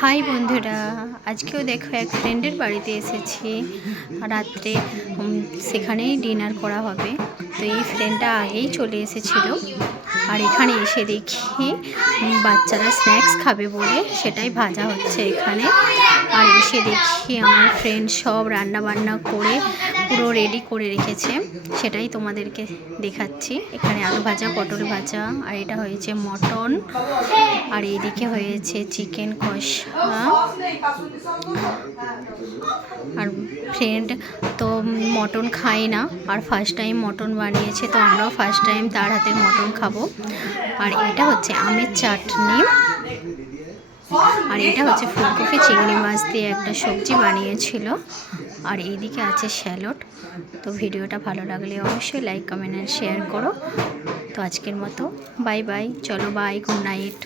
High বন্ধুরা, আজকেও দেখো এক ফ্রেন্ডের বাড়িতে এসেছি রাত্রে। সেখানেই ডিনার করা হবে। তো এই ফ্রেন্ডটা আগেই চলে এসেছিল, আর এখানে এসে দেখি বাচ্চারা স্ন্যাক্স খাবে বলে সেটাই ভাজা হচ্ছে এখানে। আর এসে দেখি আমার ফ্রেন্ড সব রান্না বান্না করে পুরো রেডি করে রেখেছে, সেটাই তোমাদেরকে দেখাচ্ছি। এখানে আলু ভাজা, পটল ভাজা, আর এটা হয়েছে মটন, আর এইদিকে হয়েছে চিকেন কষা। আর ফ্রেন্ড তো মটন খায় না, আর ফার্স্ট টাইম মটন বানিয়েছে, তো আমরাও ফার্স্ট টাইম তার হাতের মটন খাবো। আর এটা হচ্ছে আমের চাটনি, আর এটা হচ্ছে ফুলকপি চিংড়ি মাছ দিয়ে একটা সবজি বানিয়েছিল, আর এইদিকে আছে স্যালাড। তো ভিডিওটা ভালো লাগলে অবশ্যই লাইক, কমেন্ট আর শেয়ার করো। তো আজকের মতো বাই বাই, চলো বাই, গুড নাইট।